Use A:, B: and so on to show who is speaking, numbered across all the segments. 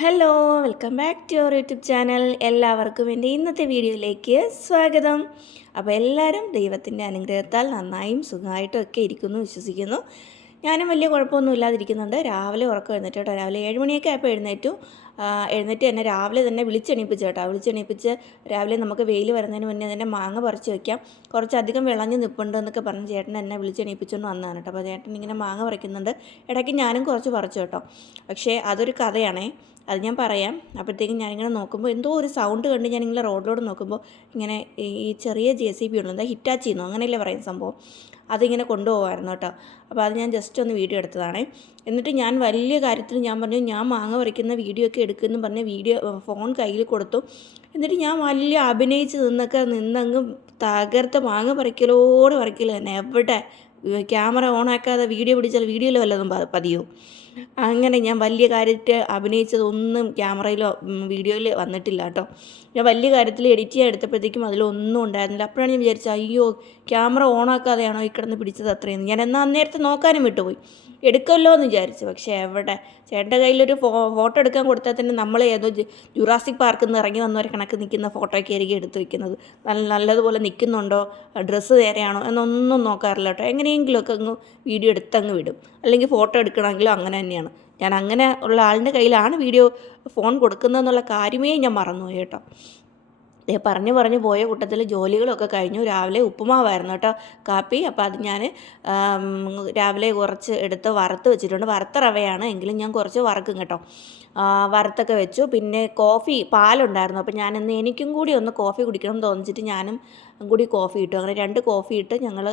A: Hello welcome back to your YouTube channel എല്ലാവർക്കും എന്റെ ഇന്നത്തെ വീഡിയോയിലേക്ക് സ്വാഗതം. അപ്പോൾ എല്ലാവരും ദൈവത്തിന്റെ അനുഗ്രഹത്താൽ നന്നായും സുഖമായിട്ടും ഒക്കെ ഇരിക്കുന്നു വിശ്വസിക്കുന്നു. ഞാനും വലിയ കുഴപ്പമൊന്നും ഇല്ലാതിരിക്കുന്നുണ്ട് രാവിലെ ഉറക്കം എഴുന്നേറ്റ് കേട്ടോ. രാവിലെ ഏഴ് മണിയൊക്കെ ആയപ്പോൾ എഴുന്നേറ്റു. എഴുന്നേറ്റ് തന്നെ രാവിലെ തന്നെ വിളിച്ചെണീപ്പിച്ച് കേട്ടോ. വിളിച്ചെണീപ്പിച്ച് രാവിലെ നമുക്ക് വെയിൽ വരുന്നതിന് മുന്നേ തന്നെ മാങ്ങ പറിച്ച് വയ്ക്കാം കുറച്ചധികം വിളഞ്ഞ് നിൽപ്പുണ്ട് എന്നൊക്കെ പറഞ്ഞ് ചേട്ടൻ എന്നെ വിളിച്ചെണീപ്പിച്ചുകൊണ്ട് വന്നതാണ് കേട്ടോ. അപ്പോൾ ചേട്ടൻ ഇങ്ങനെ മാങ്ങ പറിക്കുന്നുണ്ട്. ഇടയ്ക്ക് ഞാനും കുറച്ച് പറിച്ചു കേട്ടോ. പക്ഷേ അതൊരു കഥയാണേ. അത് ഞാൻ പറയാം. അപ്പോഴത്തേക്കും ഞാനിങ്ങനെ നോക്കുമ്പോൾ എന്തോ ഒരു സൗണ്ട് കണ്ട് ഞാനിങ്ങനെ റോഡിലോട് നോക്കുമ്പോൾ ഇങ്ങനെ ഈ ചെറിയ ജെ സി ബി ഉള്ളു എന്താ ഹിറ്റാച്ചി ചെയ്യുന്നു അങ്ങനെയല്ലേ പറയുന്ന സംഭവം. അതിങ്ങനെ കൊണ്ടുപോകുമായിരുന്നു കേട്ടോ. അപ്പോൾ അത് ഞാൻ ജസ്റ്റ് ഒന്ന് വീഡിയോ എടുത്തതാണേ. എന്നിട്ട് ഞാൻ വലിയ കാര്യത്തിൽ ഞാൻ പറഞ്ഞു ഞാൻ മാങ്ങ പറിക്കുന്ന വീഡിയോ ഒക്കെ എടുക്കുമെന്ന് പറഞ്ഞ് വീഡിയോ ഫോൺ കയ്യിൽ കൊടുത്തു. എന്നിട്ട് ഞാൻ വലിയ അഭിനയിച്ച് നിന്നൊക്കെ നിന്നങ്ങ് തകർത്ത് മാങ്ങ പറിക്കലോട് പറിക്കൽ തന്നെ. എവിടെ? ക്യാമറ ഓണാക്കാതെ വീഡിയോ പിടിച്ചാൽ വീഡിയോയിൽ വല്ലതും പതിയോ. അങ്ങനെ ഞാൻ വലിയ കാര്യത്തിൽ അഭിനയിച്ചതൊന്നും ക്യാമറയിലോ വീഡിയോയിൽ വന്നിട്ടില്ല കേട്ടോ. ഞാൻ വലിയ കാര്യത്തിൽ എഡിറ്റ് ചെയ്യാൻ എടുത്തപ്പോഴത്തേക്കും അതിലൊന്നും ഉണ്ടായിരുന്നില്ല. അപ്പോഴാണ് ഞാൻ വിചാരിച്ചത് അയ്യോ ക്യാമറ ഓണാക്കാതെയാണോ ഈ കിടന്ന് പിടിച്ചത് അത്രയും ഞാൻ എന്നാൽ അന്നേരത്തെ നോക്കാനും വിട്ടുപോയി. എടുക്കുമല്ലോ എന്ന് വിചാരിച്ചു. പക്ഷേ എവിടെ? ചേട്ടന്റെ കയ്യിലൊരു ഫോട്ടോ എടുക്കാൻ കൊടുത്താൽ തന്നെ നമ്മൾ ഏതോ ജുറാസിക് പാർക്കിൽ നിന്ന് ഇറങ്ങി വന്നവരെ കണക്ക് നിൽക്കുന്ന ഫോട്ടോയൊക്കെ ആയിരിക്കും എടുത്ത് വെക്കുന്നത്. നല്ല നല്ലതുപോലെ നിൽക്കുന്നുണ്ടോ? ഡ്രസ്സ് നേരെയാണോ എന്നൊന്നും നോക്കാറില്ല കേട്ടോ. എങ്ങനെയെങ്കിലുമൊക്കെ അങ്ങ് വീഡിയോ എടുത്തങ്ങ് വിടും. അല്ലെങ്കിൽ ഫോട്ടോ എടുക്കണമെങ്കിലും അങ്ങനെ തന്നെയാണ്. ഞാൻ അങ്ങനെ ഉള്ള ആളിന്റെ കയ്യിലാണ് വീഡിയോ ഫോൺ കൊടുക്കുന്നതെന്നുള്ള കാര്യമേ ഞാൻ മറന്നുപോയി കേട്ടോ. ദേ പറഞ്ഞു പറഞ്ഞു പോയ കൂട്ടത്തിൽ ജോലികളൊക്കെ കഴിഞ്ഞു. രാവിലെ ഉപ്പുമാവായിരുന്നു കേട്ടോ കാപ്പി. അപ്പോൾ അത് ഞാൻ രാവിലെ കുറച്ച് എടുത്ത് വറുത്ത് വെച്ചിട്ടുണ്ട്. വറുത്ത റവയാണ്. എങ്കിലും ഞാൻ കുറച്ച് വറക്കും കേട്ടോ. വറുത്തൊക്കെ വെച്ചു. പിന്നെ കോഫി പാലുണ്ടായിരുന്നു. അപ്പോൾ ഞാൻ എനിക്കും കൂടി ഒന്ന് കോഫി കുടിക്കണം എന്ന് തോന്നിച്ചിട്ട് ഞാനും കൂടി കോഫി ഇട്ടു. അങ്ങനെ രണ്ട് കോഫി ഇട്ട് ഞങ്ങൾ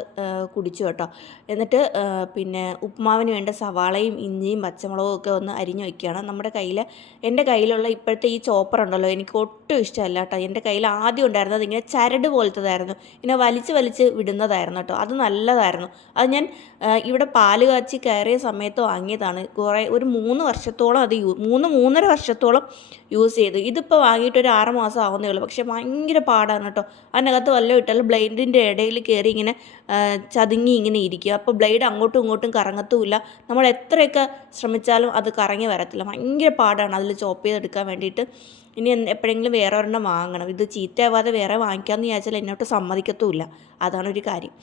A: കുടിച്ചു കേട്ടോ. എന്നിട്ട് പിന്നെ ഉപ്മാവിന് വേണ്ട സവാളയും ഇഞ്ചിയും പച്ചമുളകും ഒക്കെ ഒന്ന് അരിഞ്ഞു വയ്ക്കുകയാണ് നമ്മുടെ കയ്യിൽ എന്റെ കയ്യിലുള്ള ഇപ്പോഴത്തെ ഈ ചോപ്പർ ഉണ്ടല്ലോ എനിക്ക് ഒട്ടും ഇഷ്ടമല്ല കേട്ടോ. എന്റെ കയ്യിൽ ആദ്യം ഉണ്ടായിരുന്നത് ഇങ്ങനെ ചരട് പോലത്തതായിരുന്നു. ഇങ്ങനെ വലിച്ച് വലിച്ച് വിടുന്നതായിരുന്നു കേട്ടോ. അത് നല്ലതായിരുന്നു. അത് ഞാൻ ഇവിടെ പാൽ കാച്ചി കയറിയ സമയത്ത് വാങ്ങിയതാണ്. കുറേ ഒരു മൂന്ന് വർഷത്തോളം അത് യൂ മൂന്ന് മൂന്നര വർഷത്തോളം യൂസ് ചെയ്തു. ഇതിപ്പോൾ വാങ്ങിയിട്ട് ഒരു ആറ് മാസം ആവുന്നേ ഉള്ളൂ. പക്ഷേ ഭയങ്കര പാടാണ് കേട്ടോ. അതിനകത്ത് ഇട്ടാൽ ബ്ലൈഡിന്റെ ഇടയിൽ കയറി ഇങ്ങനെ ചതുങ്ങി ഇങ്ങനെ ഇരിക്കുക. അപ്പോൾ ബ്ലേഡ് അങ്ങോട്ടും ഇങ്ങോട്ടും കറങ്ങത്തുമില്ല. നമ്മൾ എത്രയൊക്കെ ശ്രമിച്ചാലും അത് കറങ്ങി വരത്തില്ല. ഭയങ്കര പാടാണ് അതിൽ ചോപ്പ് ചെയ്തെടുക്കാൻ വേണ്ടിയിട്ട്. ഇനി എപ്പോഴെങ്കിലും വേറെ ഒരെണ്ണം വാങ്ങണം. ഇത് ചീത്തയാവാതെ വേറെ വാങ്ങിക്കാമെന്ന് വിചാരിച്ചാൽ എന്നോട്ട് സമ്മതിക്കത്തുമില്ല. അതാണ് ഒരു കാര്യം.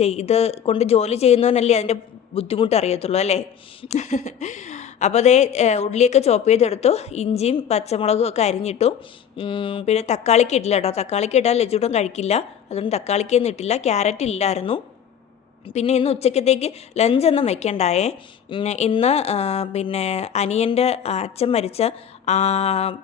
A: ചെയ്ത് കൊണ്ട് ജോലി ചെയ്യുന്നവനല്ലേ അതിന്റെ ബുദ്ധിമുട്ട് അറിയത്തുള്ളൂ അല്ലേ? അപ്പോൾ അതേ ഉള്ളിയൊക്കെ ചോപ്പ് ചെയ്തെടുത്തു. ഇഞ്ചിയും പച്ചമുളകും ഒക്കെ അരിഞ്ഞിട്ടു. പിന്നെ തക്കാളിക്ക് ഇട്ടില്ല കേട്ടോ. തക്കാളിക്ക് ഇട്ടാൽ ലജ്ജൂട്ടം കഴിക്കില്ല. അതുകൊണ്ട് തക്കാളിക്കൊന്നും ഇട്ടില്ല. ക്യാരറ്റ് ഇല്ലായിരുന്നു. പിന്നെ ഇന്ന് ഉച്ചക്കത്തേക്ക് ലഞ്ചൊന്നും വെക്കണ്ടായേ. ഉം, ഇന്ന് പിന്നെ അനിയന്റെ അച്ഛൻ മരിച്ച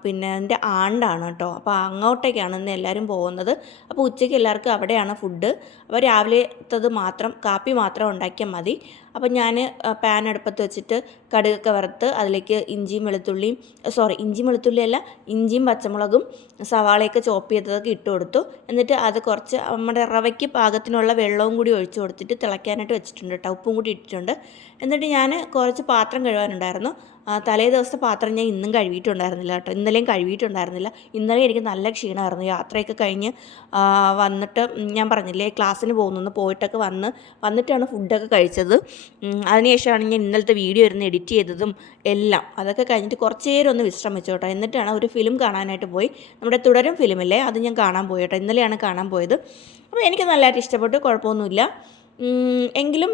A: പിന്നെ എന്റെ ആണ്ടാണ് കേട്ടോ. അപ്പോൾ അങ്ങോട്ടേക്കാണ് ഇന്ന് എല്ലാവരും പോകുന്നത്. അപ്പോൾ ഉച്ചയ്ക്ക് എല്ലാവർക്കും അവിടെയാണ് ഫുഡ്. അപ്പോൾ രാവിലത്തത് മാത്രം കാപ്പി മാത്രം ഉണ്ടാക്കിയാൽ മതി. അപ്പോൾ ഞാൻ പാൻ അടുപ്പത്ത് വെച്ചിട്ട് കടുകൊക്കെ വറുത്ത് അതിലേക്ക് ഇഞ്ചിയും വെളുത്തുള്ളിയും സോറി ഇഞ്ചിയും വെളുത്തുള്ളിയല്ല ഇഞ്ചിയും പച്ചമുളകും സവാളയൊക്കെ ചോപ്പ് ചെയ്തതൊക്കെ ഇട്ട് കൊടുത്തു. എന്നിട്ട് അത് കുറച്ച് നമ്മുടെ റവയ്ക്ക് പാകത്തിനുള്ള വെള്ളവും കൂടി ഒഴിച്ചു കൊടുത്തിട്ട് തിളയ്ക്കാനായിട്ട് വെച്ചിട്ടുണ്ട് കേട്ടോ. ഉപ്പും കൂടി ഇട്ടിട്ടുണ്ട്. എന്നിട്ട് ഞാൻ കുറച്ച് പാത്രം കഴുകാനുണ്ടായിരുന്നു. തലേ ദിവസത്തെ പാത്രം ഞാൻ ഇന്നും കഴുകിയിട്ടുണ്ടായിരുന്നില്ല കേട്ടോ. ഇന്നലെയും കഴുകിയിട്ടുണ്ടായിരുന്നില്ല. ഇന്നലെ എനിക്ക് നല്ല ക്ഷീണമായിരുന്നു. യാത്രയൊക്കെ കഴിഞ്ഞ് വന്നിട്ട് ഞാൻ പറഞ്ഞില്ലേ ക്ലാസ്സിന് പോകുന്നു പോയിട്ടൊക്കെ വന്ന് വന്നിട്ടാണ് ഫുഡൊക്കെ കഴിച്ചത്. അതിനുശേഷമാണ് ഞാൻ ഇന്നലത്തെ വീഡിയോ ഇരുന്ന് എഡിറ്റ് ചെയ്തതും എല്ലാം. അതൊക്കെ കഴിഞ്ഞിട്ട് കുറച്ച് നേരം ഒന്ന് വിശ്രമിച്ചു കേട്ടോ. എന്നിട്ടാണ് ഒരു ഫിലിം കാണാനായിട്ട് പോയി. നമ്മുടെ തുടരും ഫിലിമില്ലേ അത് ഞാൻ കാണാൻ പോയി കേട്ടോ. ഇന്നലെയാണ് കാണാൻ പോയത്. അപ്പോൾ എനിക്ക് നല്ലതായിട്ട് ഇഷ്ടപ്പെട്ടു കുഴപ്പമൊന്നുമില്ല. എങ്കിലും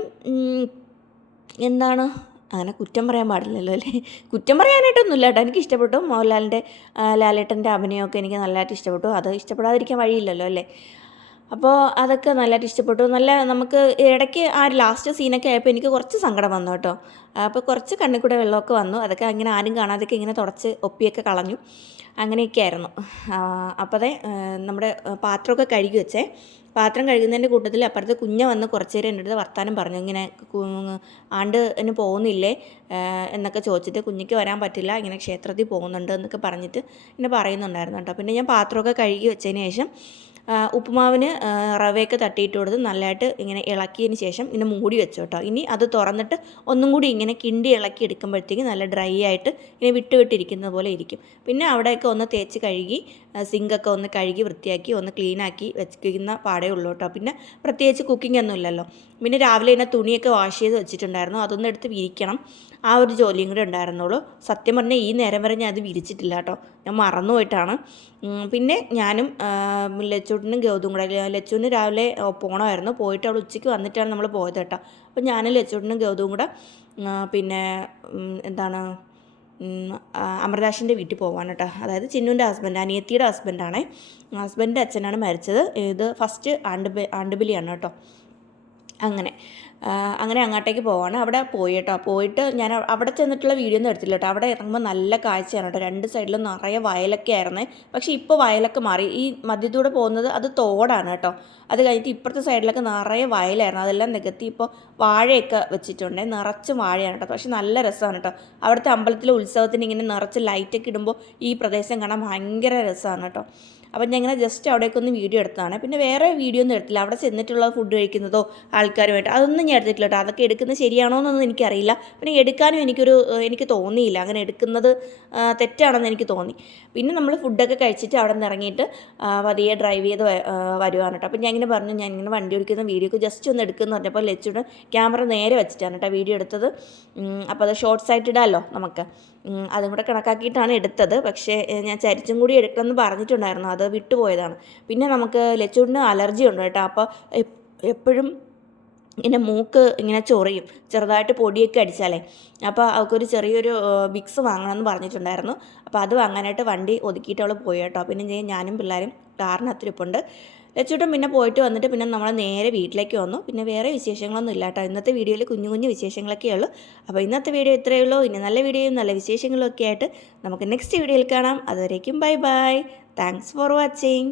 A: എന്താണ്? അങ്ങനെ കുറ്റം പറയാൻ പാടില്ലല്ലോ അല്ലേ? കുറ്റം പറയാനായിട്ടൊന്നുമില്ല കേട്ടോ. എനിക്ക് ഇഷ്ടപ്പെട്ടു. മോഹൻലാലിന്റെ ലാലേട്ടന്റെ അഭിനയമൊക്കെ എനിക്ക് നല്ലതായിട്ട് ഇഷ്ടപ്പെട്ടു. അത് ഇഷ്ടപ്പെടാതിരിക്കാൻ വഴിയില്ലല്ലോ അല്ലേ? അപ്പോൾ അതൊക്കെ നല്ലതായിട്ട് ഇഷ്ടപ്പെട്ടു. നല്ല നമുക്ക് ഇടയ്ക്ക് ആ ലാസ്റ്റ് സീനൊക്കെ ആയപ്പോൾ എനിക്ക് കുറച്ച് സങ്കടം വന്നു കേട്ടോ. അപ്പോൾ കുറച്ച് കണ്ണിൽ കൂടെ വെള്ളമൊക്കെ വന്നു. അതൊക്കെ അങ്ങനെ ആരും കാണാതൊക്കെ ഇങ്ങനെ തുടച്ച് ഒപ്പിയൊക്കെ കളഞ്ഞു. അങ്ങനെയൊക്കെ ആയിരുന്നു അപ്പോഴേ നമ്മുടെ പാത്രമൊക്കെ കഴുകി വെച്ചേ. പാത്രം കഴുകുന്നതിന്റെ കൂട്ടത്തിൽ അപ്പുറത്ത് കുഞ്ഞ വന്ന് കുറച്ച് നേരം എന്റെ അടുത്ത് വർത്താനം പറഞ്ഞു. ഇങ്ങനെ ആണ്ട് എന്നെ പോകുന്നില്ലേ? എന്നൊക്കെ ചോദിച്ചിട്ട് കുഞ്ഞിക്ക് വരാൻ പറ്റില്ല ഇങ്ങനെ ക്ഷേത്രത്തിൽ പോകുന്നുണ്ട് എന്നൊക്കെ പറഞ്ഞിട്ട് ഇങ്ങനെ പറയുന്നുണ്ടായിരുന്നു കേട്ടോ. പിന്നെ ഞാൻ പാത്രമൊക്കെ കഴുകി വെച്ചതിന് ശേഷം ഉപ്പുമാവിന് റവയൊക്കെ തട്ടിയിട്ട് കൊടുത്ത് നല്ലതായിട്ട് ഇങ്ങനെ ഇളക്കിയതിന് ശേഷം ഇങ്ങനെ മൂടി വെച്ചു കേട്ടോ. ഇനി അത് തുറന്നിട്ട് ഒന്നും കൂടി ഇങ്ങനെ കിണ്ടി ഇളക്കി എടുക്കുമ്പോഴത്തേക്ക് നല്ല ഡ്രൈ ആയിട്ട് ഇങ്ങനെ വിട്ട് വിട്ടിരിക്കുന്ന പോലെ ഇരിക്കും. പിന്നെ അവിടെയൊക്കെ ഒന്ന് തേച്ച് കഴുകി സിങ്കൊക്കെ ഒന്ന് കഴുകി വൃത്തിയാക്കി ഒന്ന് ക്ലീനാക്കി വെച്ചിരിക്കുന്ന പാട് പാടേ ഉള്ളൂ കേട്ടോ. പിന്നെ പ്രത്യേകിച്ച് കുക്കിംഗ് ഒന്നും ഇല്ലല്ലോ. പിന്നെ രാവിലെ തന്നെ തുണിയൊക്കെ വാഷ് ചെയ്ത് വെച്ചിട്ടുണ്ടായിരുന്നു. അതൊന്നും എടുത്ത് വിരിക്കണം. ആ ഒരു ജോലിയും കൂടെ ഉണ്ടായിരുന്നുള്ളൂ. സത്യം പറഞ്ഞാൽ ഈ നേരം വരെ ഞാൻ അത് വിരിച്ചിട്ടില്ല കേട്ടോ. ഞാൻ മറന്നുപോയിട്ടാണ് പിന്നെ ഞാനും ലച്ചൂട്ടിനും ഗൗതും കൂടെ ലച്ചുവിന് രാവിലെ പോകണമായിരുന്നു പോയിട്ട് അവൾ ഉച്ചയ്ക്ക് വന്നിട്ടാണ് നമ്മൾ പോയത് കേട്ടോ. അപ്പോൾ ഞാനും ലച്ചൂട്ടിനും ഗൗതും കൂടെ പിന്നെ എന്താണ് അമൃതാഷിന്റെ വീട്ടിൽ പോവാൻ കേട്ടോ അതായത് ചിന്നുവിന്റെ ഹസ്ബൻഡ് അനിയത്തിയുടെ ഹസ്ബൻഡാണ് ഹസ്ബൻഡിന്റെ അച്ഛനാണ് മരിച്ചത്. ഇത് ഫസ്റ്റ് ആണ്ടുബ ആണ്ടുബലിയാണ് കേട്ടോ. അങ്ങനെ. അങ്ങനെ അങ്ങോട്ടേക്ക് പോവാണ്. അവിടെ പോയി കേട്ടോ പോയിട്ട് ഞാൻ അവിടെ ചെന്നിട്ടുള്ള വീഡിയോ ഒന്നും എടുത്തില്ല കേട്ടോ. അവിടെ ഇറങ്ങുമ്പോൾ നല്ല കാഴ്ചയാണ് കേട്ടോ. രണ്ട് സൈഡിലും നിറയെ വയലൊക്കെ ആയിരുന്നേ. പക്ഷേ ഇപ്പോൾ വയലൊക്കെ മാറി. ഈ മധ്യത്തൂടെ പോകുന്നത് അത് തോടാണ് കേട്ടോ. അത് കഴിഞ്ഞിട്ട് ഇപ്പുറത്തെ സൈഡിലൊക്കെ നിറയെ വയലായിരുന്നു. അതെല്ലാം നികത്തി ഇപ്പോൾ വാഴയൊക്കെ വെച്ചിട്ടുണ്ട്. നിറച്ച് വാഴയാണ് കേട്ടോ. പക്ഷേ നല്ല രസമാണ് കേട്ടോ. അവിടുത്തെ അമ്പലത്തിലെ ഉത്സവത്തിന് ഇങ്ങനെ നിറച്ച് ലൈറ്റൊക്കെ ഇടുമ്പോൾ ഈ പ്രദേശം കാണാൻ ഭയങ്കര രസമാണ് കേട്ടോ. അപ്പം ഞാൻ ഇങ്ങനെ ജസ്റ്റ് അവിടേക്കൊന്ന് വീഡിയോ എടുത്തതാണ്. പിന്നെ വേറെ വീഡിയോ ഒന്നും എടുത്തില്ല. അവിടെ ചെന്നിട്ടുള്ള ഫുഡ് കഴിക്കുന്നതോ ആൾക്കാരുമായിട്ട്. അതൊന്നും ഞാൻ എടുത്തിട്ടില്ല കേട്ടോ. അതൊക്കെ എടുക്കുന്നത് ശരിയാണോ എന്നൊന്നും എനിക്കറിയില്ല. പിന്നെ എടുക്കാനും എനിക്കൊരു എനിക്ക് തോന്നിയില്ല. അങ്ങനെ എടുക്കുന്നത് തെറ്റാണെന്ന് എനിക്ക് തോന്നി. പിന്നെ നമ്മൾ ഫുഡൊക്കെ കഴിച്ചിട്ട് അവിടെ നിന്ന് ഇറങ്ങിയിട്ട് പതിയെ ഡ്രൈവ് ചെയ്ത് വരുവാണ് കേട്ടോ. അപ്പം ഞാൻ ഇങ്ങനെ പറഞ്ഞു ഞാൻ ഇങ്ങനെ വണ്ടി ഓടിക്കുന്ന വീഡിയോ ഒക്കെ ജസ്റ്റ് ഒന്ന് എടുക്കുമെന്ന് പറഞ്ഞപ്പോൾ ലച്ചുടെ ക്യാമറ നേരെ വെച്ചിട്ടാണ് കേട്ടോ വീഡിയോ എടുത്തത്. അപ്പോൾ അത് ഷോർട്ട്സ് ആയിട്ട് ഇടാമല്ലോ നമുക്ക്. അതും കൂടെ കണക്കാക്കിയിട്ടാണ് എടുത്തത്. പക്ഷേ ഞാൻ ചരിച്ചും കൂടി എടുക്കണമെന്ന് പറഞ്ഞിട്ടുണ്ടായിരുന്നു. അത് വിട്ടുപോയതാണ്. പിന്നെ നമുക്ക് ലച്ചൂടിന് അലർജി ഉണ്ട് കേട്ടോ. അപ്പോൾ എപ്പോഴും ഇങ്ങനെ മൂക്ക് ഇങ്ങനെ ചൊറിയും. ചെറുതായിട്ട് പൊടിയൊക്കെ അടിച്ചാലേ. അപ്പോൾ അവൾക്കൊരു ചെറിയൊരു വിക്സ് വാങ്ങണമെന്ന് പറഞ്ഞിട്ടുണ്ടായിരുന്നു. അപ്പോൾ അത് വാങ്ങാനായിട്ട് വണ്ടി ഒതുക്കിയിട്ട് അവൾ പോയി കേട്ടോ. പിന്നെ ഞാനും പിള്ളേരും കാറിനകത്തിരിപ്പുണ്ട് ലച്ചൂട്ടൻ പിന്നെ പോയിട്ട് വന്നിട്ട് പിന്നെ നമ്മൾ നേരെ വീട്ടിലേക്ക് വന്നു. പിന്നെ വേറെ വിശേഷങ്ങളൊന്നും ഇല്ല കേട്ടോ. ഇന്നത്തെ വീഡിയോയിൽ കുഞ്ഞു കുഞ്ഞു വിശേഷങ്ങളൊക്കെ ഉള്ളൂ. അപ്പോൾ ഇന്നത്തെ വീഡിയോ ഇത്രയേ ഉള്ളൂ. ഇനി നല്ല വീഡിയോയും നല്ല വിശേഷങ്ങളും ഒക്കെ ആയിട്ട് നമുക്ക് നെക്സ്റ്റ് വീഡിയോയിൽ കാണാം. അതുവരേക്കും bye bye. Thanks for watching